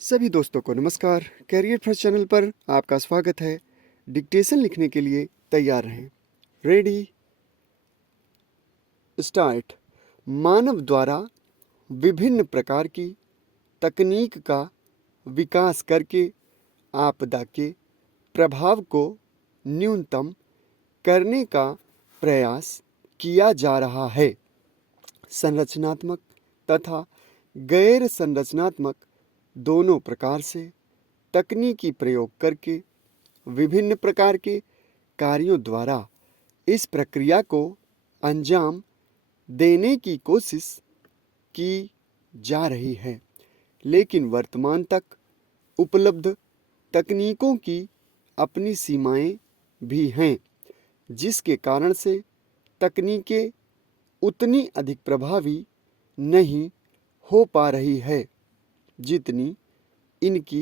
सभी दोस्तों को नमस्कार। कैरियर फर्स्ट चैनल पर आपका स्वागत है। डिक्टेशन लिखने के लिए तैयार रहें। Ready start. मानव द्वारा विभिन्न प्रकार की तकनीक का विकास करके आपदा के प्रभाव को न्यूनतम करने का प्रयास किया जा रहा है। संरचनात्मक तथा गैर संरचनात्मक दोनों प्रकार से तकनीकी प्रयोग करके विभिन्न प्रकार के कार्यों द्वारा इस प्रक्रिया को अंजाम देने की कोशिश की जा रही है, लेकिन वर्तमान तक उपलब्ध तकनीकों की अपनी सीमाएं भी हैं, जिसके कारण से तकनीकें उतनी अधिक प्रभावी नहीं हो पा रही है जितनी इनकी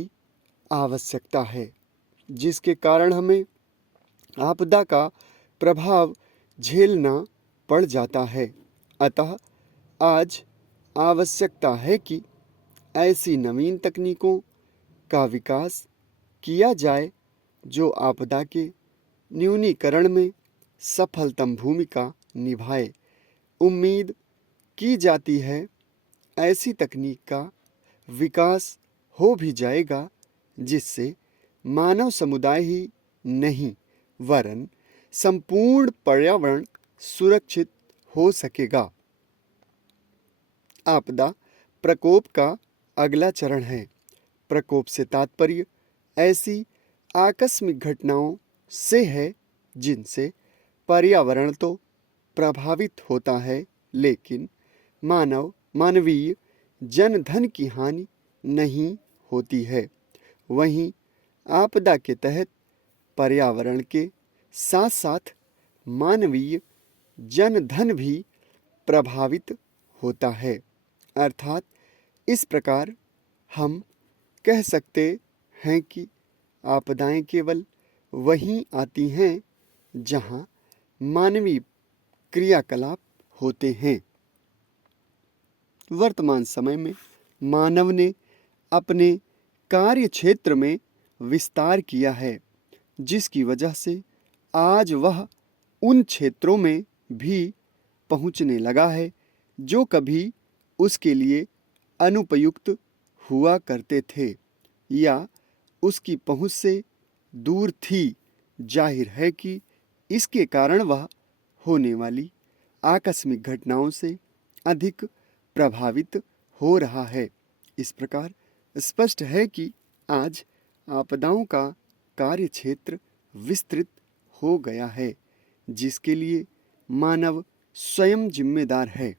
आवश्यकता है, जिसके कारण हमें आपदा का प्रभाव झेलना पड़ जाता है। अतः आज आवश्यकता है कि ऐसी नवीन तकनीकों का विकास किया जाए जो आपदा के न्यूनीकरण में सफलतम भूमिका निभाए। उम्मीद की जाती है ऐसी तकनीक का विकास हो भी जाएगा जिससे मानव समुदाय ही नहीं वरन संपूर्ण पर्यावरण सुरक्षित हो सकेगा। आपदा प्रकोप का अगला चरण है। प्रकोप से तात्पर्य ऐसी आकस्मिक घटनाओं से है जिनसे पर्यावरण तो प्रभावित होता है, लेकिन मानवीय जनधन की हानि नहीं होती है। वहीं आपदा के तहत पर्यावरण के साथ साथ मानवीय जनधन भी प्रभावित होता है। अर्थात इस प्रकार हम कह सकते हैं कि आपदाएं केवल वहीं आती हैं जहां मानवीय क्रियाकलाप होते हैं। वर्तमान समय में मानव ने अपने कार्य क्षेत्र में विस्तार किया है, जिसकी वजह से आज वह उन क्षेत्रों में भी पहुंचने लगा है जो कभी उसके लिए अनुपयुक्त हुआ करते थे या उसकी पहुंच से दूर थी। जाहिर है कि इसके कारण वह होने वाली आकस्मिक घटनाओं से अधिक प्रभावित हो रहा है। इस प्रकार स्पष्ट है कि आज आपदाओं का कार्य क्षेत्र विस्तृत हो गया है, जिसके लिए मानव स्वयं जिम्मेदार है।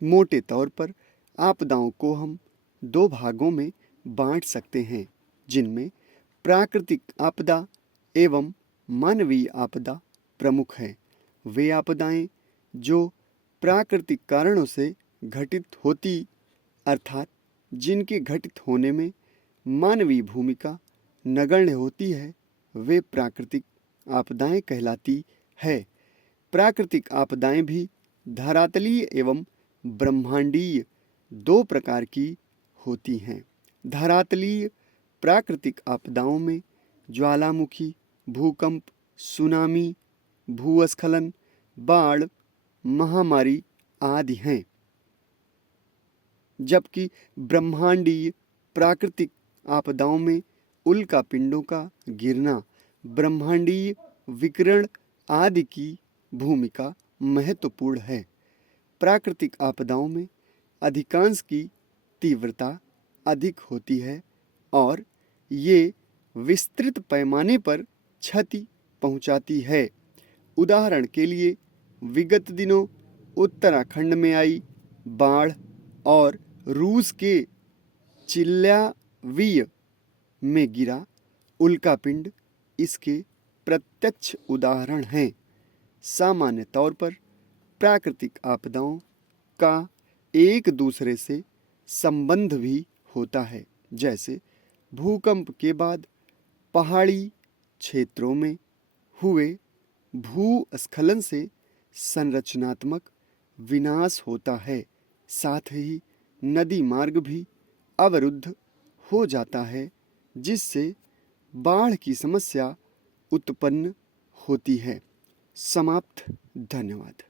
मोटे तौर पर आपदाओं को हम दो भागों में बांट सकते हैं, जिनमें प्राकृतिक आपदा एवं मानवीय आपदा प्रमुख है। वे आपदाएं जो प्राकृतिक कारणों से घटित होती अर्थात जिनके घटित होने में मानवीय भूमिका नगण्य होती है, वे प्राकृतिक आपदाएं कहलाती है। प्राकृतिक आपदाएं भी धरातलीय एवं ब्रह्मांडीय दो प्रकार की होती हैं। धरातलीय प्राकृतिक आपदाओं में ज्वालामुखी, भूकंप, सुनामी, भूस्खलन, बाढ़, महामारी आदि हैं, जबकि ब्रह्मांडीय प्राकृतिक आपदाओं में उल्कापिंडों का गिरना, ब्रह्मांडीय विकिरण आदि की भूमिका महत्वपूर्ण है। प्राकृतिक आपदाओं में अधिकांश की तीव्रता अधिक होती है और ये विस्तृत पैमाने पर क्षति पहुंचाती है। उदाहरण के लिए विगत दिनों उत्तराखंड में आई बाढ़ और रूस के चिल्लावीय में गिरा उल्कापिंड इसके प्रत्यक्ष उदाहरण हैं। सामान्य तौर पर प्राकृतिक आपदाओं का एक दूसरे से संबंध भी होता है, जैसे भूकंप के बाद पहाड़ी क्षेत्रों में हुए भूस्खलन से संरचनात्मक विनाश होता है। साथ ही नदी मार्ग भी अवरुद्ध हो जाता है, जिससे बाढ़ की समस्या उत्पन्न होती है। समाप्त। धन्यवाद।